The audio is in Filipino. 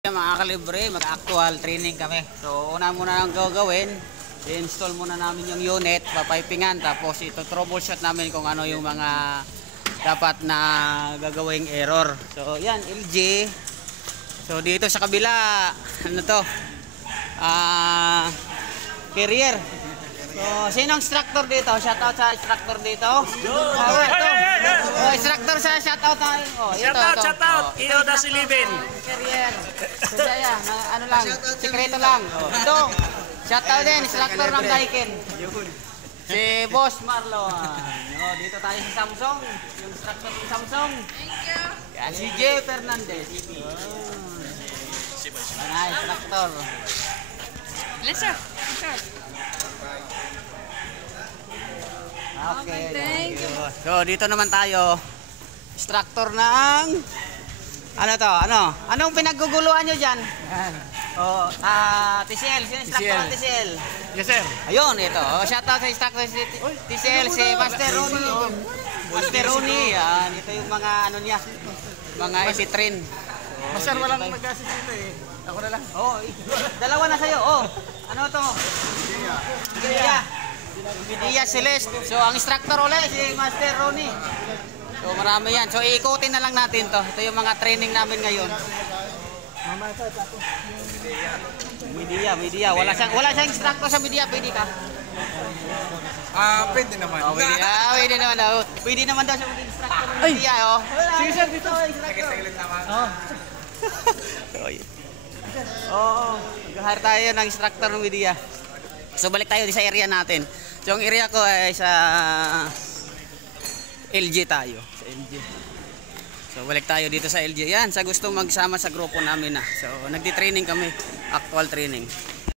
Mga kalibre, mag-actual training kami. So una muna ang gagawin, i-install muna namin yung unit, papipingan, tapos ito troubleshoot namin kung ano yung mga dapat na gagawing error. So yan, LG. So dito sa kabila, ano to? Carrier. So sino ang instructor dito? Shoutout sa instructor dito. Instructor sa shoutout tayo. Shoutout. Iyo da si Liben. Carrier. So saya, ano lang, sikreto lang. Ito. Shoutout din instructor ng Daikin. Si Boss Marlon. Dito tayo sa Samsung, yung instructor ng Samsung. Thank you. Yan si J. Fernandez. Instructor. Let's go. Okay, thank you. So dito naman tayo, instructor ng ano to? Anong pinagguguluhan nyo dyan? TCL, sino instructor ng TCL? Yes sir. Ayun, ito. Shoutout sa instructor si TCL, si Master Rooney. Master Rooney, yan. Ito yung mga ano niya, mga isi-train. Master walang nag-assist dito eh. Ako na lang. Dalawa na sa'yo. Ano to? Dia Celeste. So ang instructor ulit si Master Rooney. So marami yan. So iikutin na lang natin to. Ito yung mga training namin ngayon. Media. Wala siyang instructor sa media. Pwede ka? Pwede naman. Pwede naman daw. Pwede naman daw siya mag-instructor ng media. Sige sir, dito. Sige naman. Mag-hire tayo ng instructor ng media. So balik tayo sa area natin. So ang area ko ay sa LG tayo. Sa LG. So balik tayo dito sa LG. Yan, sa gusto magsama sa grupo namin na. So nagti-training kami. Actual training.